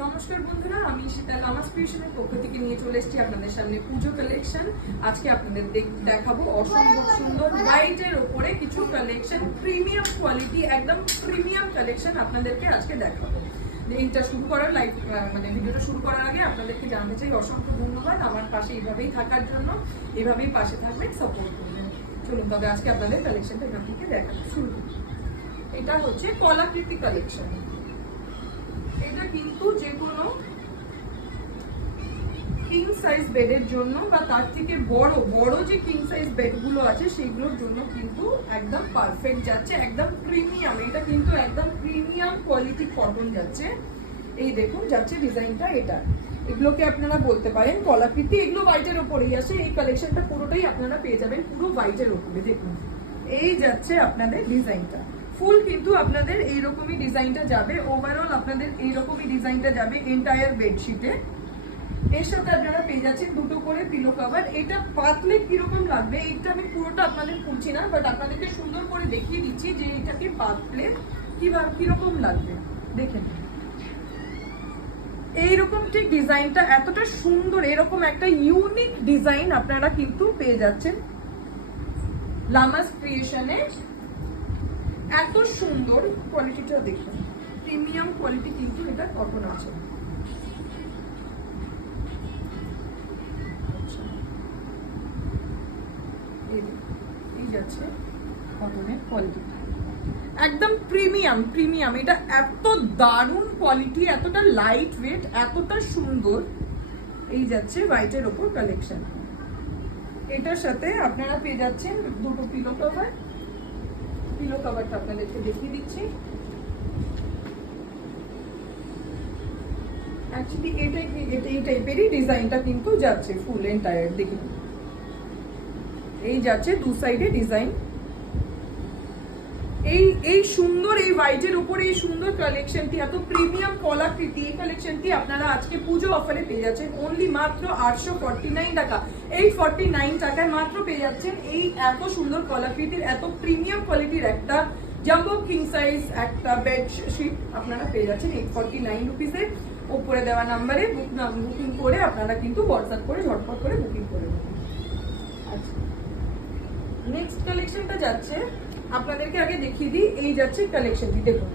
নমস্কার বন্ধুরা, আমি শীতল লামাস ক্রিয়েশনের পক্ষ থেকে নিয়ে চলে এসেছি আপনাদের সামনে পুজো কালেকশন। আজকে আপনাদের দেখাবো অসম্ভব সুন্দর হোয়াইটের ওপরে কিছু কালেকশন, প্রিমিয়াম কোয়ালিটি, একদম প্রিমিয়াম কালেকশন আপনাদেরকে আজকে দেখাবো। এইটা শুরু করার ভিডিওটা শুরু করার আগে আপনাদেরকে জানতে চাই অসংখ্য ধন্যবাদ আমার পাশে এইভাবেই থাকার জন্য। এইভাবেই পাশে থাকবেন, সাপোর্ট করবেন। চলুন তবে আজকে আপনাদের কালেকশনটা এখান থেকে দেখাবো। শুরু এটা হচ্ছে কলাকৃতি কালেকশন। এটা কিন্তু যে কোনো কিং সাইজ বেডের জন্য বা তার থেকে বড় বড় যে কিং সাইজ বেডগুলো আছে সেগুলোর জন্য কিন্তু একদম পারফেক্ট যাচ্ছে, একদম প্রিমিয়াম। এটা কিন্তু একদম প্রিমিয়াম কোয়ালিটি কটন যাচ্ছে। এই দেখুন যাচ্ছে ডিজাইনটা এটা। এগুলোকে আপনারা বলতে পারেন কলাকৃতি। এগুলো হোয়াইটের ওপরেই আসে। এই কালেকশনটা পুরোটাই আপনারা পেয়ে যাবেন পুরো হোয়াইটের ওপরে। দেখুন এই যাচ্ছে আপনাদের ডিজাইনটা। ফুল কিন্তু আপনাদের এইরকমই ডিজাইনটা যাবে, ওভারঅল আপনাদের এইরকমই ডিজাইনটা যাবে এন্টায়ার বেডশিটে। এর সাথে আপনারা পেয়ে যাচ্ছেন দুটো করে পিলো কভার। এটা পাতলে কিরকম লাগবে এইটা আমি পুরোটা আপনাদের খুলছি না, বাট আপনাদেরকে সুন্দর করে দেখিয়ে দিচ্ছি যে এটাকে পাতলে কিরকম লাগবে। দেখেন এইরকম ঠিক ডিজাইনটা এতটা সুন্দর, এরকম একটা ইউনিক ডিজাইন আপনারা কিন্তু পেয়ে যাচ্ছেন লামাস ক্রিয়েশনে। এত সুন্দর কোয়ালিটিটা দেখুন, প্রিমিয়াম কোয়ালিটি কিন্তু এটা কটন আছে। এই যাচ্ছে কটনের কোয়ালিটি, একদম প্রিমিয়াম প্রিমিয়াম। এটা এত দারুণ কোয়ালিটি, এতটা লাইট ওয়েট, এতটা সুন্দর। এই যাচ্ছে হোয়াইটের ওপর কালেকশন। এটার সাথে আপনারা পেয়ে যাচ্ছেন দুটো পিলো কভার। পিলো কভারটা আপনাদেরকে দেখিয়ে দিচ্ছি। অ্যাকচুয়ালি এই টাইপেরই ডিজাইনটা কিন্তু যাচ্ছে ফুল এন্টায়ার। দেখুন এই যাচ্ছে দু সাইডে ডিজাইন। এই সুন্দর এই হোয়াইটের উপরে এই সুন্দর কালেকশনটি, এত প্রিমিয়াম কলাকৃতি, এই কালেকশনটি আপনারা আজকে পুজো অফারে পেয়ে যাচ্ছেন অনলি মাত্র 849 টাকা। 849 টাকায় মাত্র পেয়ে যাচ্ছেন এই এত সুন্দর কলাকৃতির, এত প্রিমিয়াম কোয়ালিটির একটা জাম্বো কিং সাইজ একটা বেডশিট আপনারা পেয়ে যাচ্ছেন 849 রুপিসে। উপরে দেওয়া নাম্বারে বুকিং করে আপনারা কিন্তু হোয়াটসঅ্যাপ করে ঝটপট করে বুকিং করে নেবেন। আচ্ছা, নেক্সট কালেকশনটা যাচ্ছে আপনাদেরকে আগে দেখিয়ে দিই। এই যাচ্ছে কালেকশনটি, দেখুন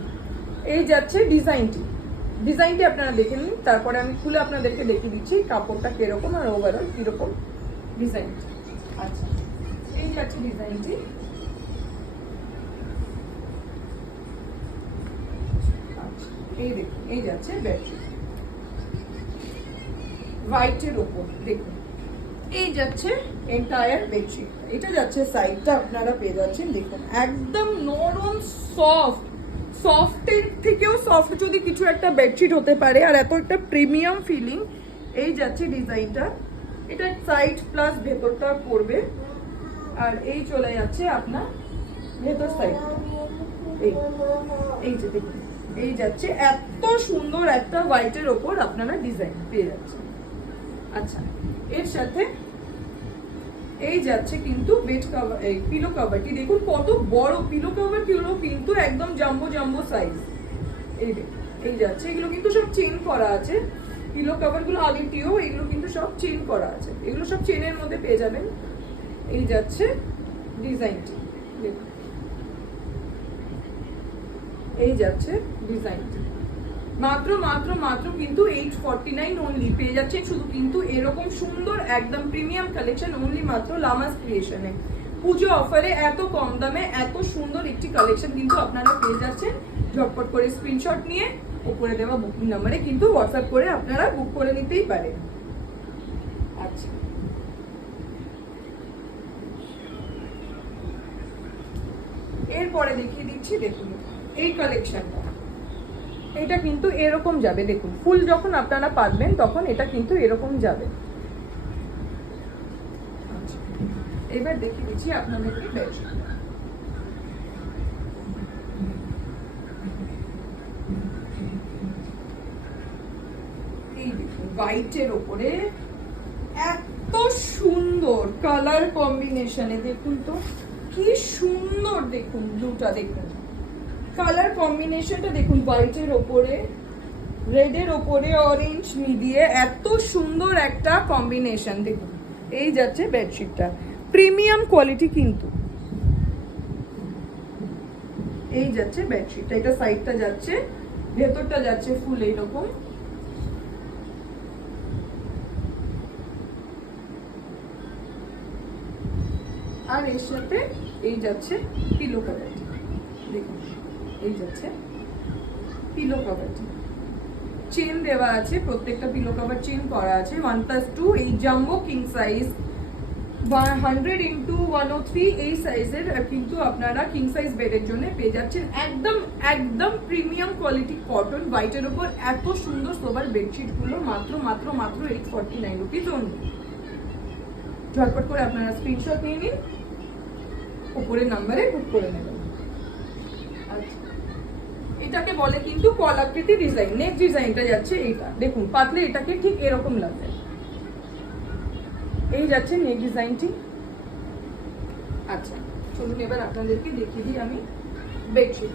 এই যাচ্ছে ডিজাইনটি আপনারা দেখে নিন, তারপরে আমি খুলে আপনাদেরকে দেখিয়ে দিচ্ছি কাপড়টা কিরকম আর ওভারঅল কিরকম ডিজাইন। আচ্ছা, এই যাচ্ছে ডিজাইনটি। আচ্ছা, এই দেখুন এই যাচ্ছে বেডশিট হোয়াইটের ওপর। দেখুন এই যাচ্ছে এন্টায়ার বেডশিট। এটা যাচ্ছে সাইডটা আপনারা পেয়ে যাচ্ছেন। দেখুন একদম নরম সফট, সফটের থেকেও সফট যদি কিছু একটা বেডশিট হতে পারে, আর এত একটা প্রিমিয়াম ফিলিং। এই যাচ্ছে ডিজাইনটা। এটা সাইড প্লাস ভেতরটা পড়বে, আর এই চলে যাচ্ছে আপনার ভেতর সাইড। এই যে দেখুন এই যাচ্ছে এত সুন্দর একটা হোয়াইটের ওপর আপনারা ডিজাইন পেয়ে যাচ্ছেন। আচ্ছা, এর সাথে এই যাচ্ছে কিন্তু বেড কভার, এই পিলো কভারটি দেখুন কত বড় পিলো কভার গুলো, কিন্তু একদম জাম্বো সাইজ। এই যাচ্ছে, এগুলো কিন্তু সব চেন করা আছে। পিলো কভার গুলো আগেটিও, এগুলো কিন্তু সব চেন করা আছে। এগুলো সব চেনের মধ্যে পেয়ে যাবেন। এই যাচ্ছে ডিজাইনটি, দেখুন এই যাচ্ছে ডিজাইনটি। মাত্র মাত্র মাত্র কিন্তু 849 অনলি পেয়ে যাচ্ছেন শুধু কিন্তু এরকম সুন্দর একদম প্রিমিয়াম কালেকশন অনলি মাত্র লামাস ক্রিয়েশনে। পুজো অফারে এত কম দামে এত সুন্দর একটি কালেকশন কিন্তু আপনারা পেয়ে যাচ্ছেন। ঝটপট করে স্ক্রিনশট নিয়ে উপরে দেওয়া বুকিং নাম্বারে কিন্তু হোয়াটসঅ্যাপ করে আপনারা বুক করে নিতেই পারেন। আচ্ছা, এরপরে দেখিয়ে দিচ্ছি। দেখুন এই কালেকশনটা, এটা কিন্তু এরকম যাবে। দেখুন ফুল যখন আপনারা পাতবেন তখন এটা কিন্তু এরকম যাবে। আচ্ছা, এবার দেখিয়ে দিচ্ছি আপনাদেরকে বেডশিট। এই দেখুন হোয়াইটের ওপরে এত সুন্দর কালার কম্বিনেশনে, দেখুন তো কি সুন্দর। দেখুন ব্লুটা, দেখুন কালার কম্বিনেশনটা দেখুন হোয়াইটের ওপরে রেডের ওপরে অরেঞ্জ মিলিয়ে এত সুন্দর একটা কম্বিনেশন দেখুন। এই যাচ্ছে বেডশিটটা, প্রিমিয়াম কোয়ালিটি কিন্তু। এই যাচ্ছে বেডশিটটা, এটা সাইডটা যাচ্ছে, ভেতরটা যাচ্ছে ফুল এইরকম। আর এর সাথে এই যাচ্ছে পিলো কভার, দেখুন এই যাচ্ছে পিলো কভার, চেন দেওয়া আছে, প্রত্যেকটা পিলো কভার চেন করা আছে। 1+2 এই জাম্বো কিং সাইজ 100x103 এই সাইজের কিন্তু আপনারা কিং সাইজ বেডের জন্য পেয়ে যাচ্ছেন। একদম একদম প্রিমিয়াম কোয়ালিটি কটন হোয়াইটের উপর এত সুন্দর সোবার বেডশিট গুলো মাত্র মাত্র মাত্র 849 রুপিস অনলি। ঝটপট করে আপনারা স্ক্রিনশট নিয়ে নিন, উপরের নাম্বারে বুক করে নেবেন। আচ্ছা, এটাকে বলে কিন্তু কলাকৃতি ডিজাইন। নেক্সট ডিজাইনটা যাচ্ছে এইটা, দেখুন পাতলে এটাকে ঠিক এরকম লাগবে। এই যাচ্ছে নেক ডিজাইনটি। আচ্ছা চলুন এবার আপনাদেরকে দেখিয়ে দিই আমি বেডশিট।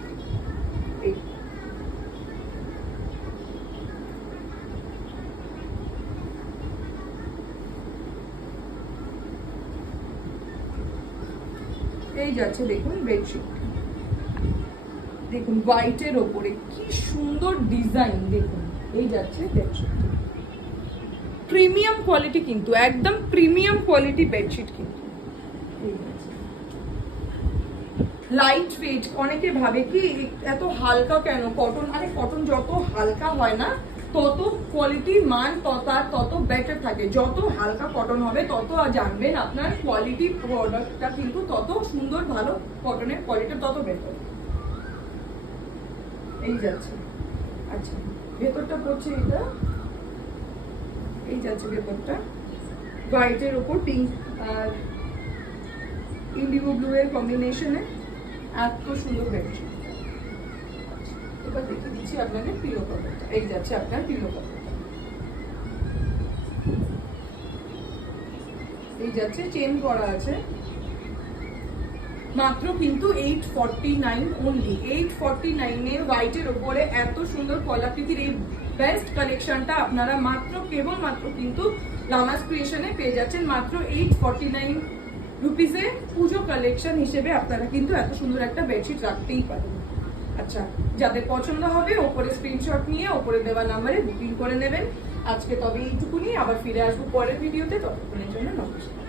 এই যাচ্ছে দেখুন বেডশিট, দেখুন হোয়াইটের ওপরে কি সুন্দর ডিজাইন, দেখুন এই যাচ্ছে বেডশিট। প্রিমিয়াম কোয়ালিটি কিন্তু, একদম প্রিমিয়াম কোয়ালিটি বেডশিট কিন্তু। লাইট ওয়েট, অনেকে ভাবে কি এত হালকা কেন কটন, আরে কটন যত হালকা হয় না তত কোয়ালিটির মান তত বেটার থাকে। যত হালকা কটন হবে তত জানবেন আপনার কোয়ালিটি প্রোডাক্টটা কিন্তু তত সুন্দর, ভালো কটনের কোয়ালিটি তত বেটার। এই যাচ্ছে, আচ্ছা ভেতরটা পড়ছে এটা, এই যাচ্ছে ভেতরটা হোয়াইটের উপর পিঙ্ক আর ইন্ডিগো ব্লু এর কম্বিনেশনে এত সুন্দর বেডশিট। এবার দেখে দিচ্ছি আপনাদের পিলো কভারটা। এই যাচ্ছে আপনার পিলো কভারটা, এই যাচ্ছে চেন করা আছে, মাত্র কিন্তু 849 অনলি। 849 এর হোয়াইটের উপরে এত সুন্দর কলাকৃতির এই বেস্ট কালেকশনটা আপনারা মাত্র কেবলমাত্র কিন্তু লামাস ক্রিয়েশনে পেয়ে যাচ্ছেন মাত্র 849 রুপিসে। পুজো কালেকশন হিসেবে আপনারা কিন্তু এত সুন্দর একটা বেডশিট রাখতেই পারেন। আচ্ছা, যাদের পছন্দ হবে ওপরে স্ক্রিনশট নিয়ে ওপরে দেওয়া নাম্বারে বুকিং করে নেবেন। আজকে তবে এইটুকুনি, আবার ফিরে আসবো পরের ভিডিওতে, ততক্ষণের জন্য নমস্কার।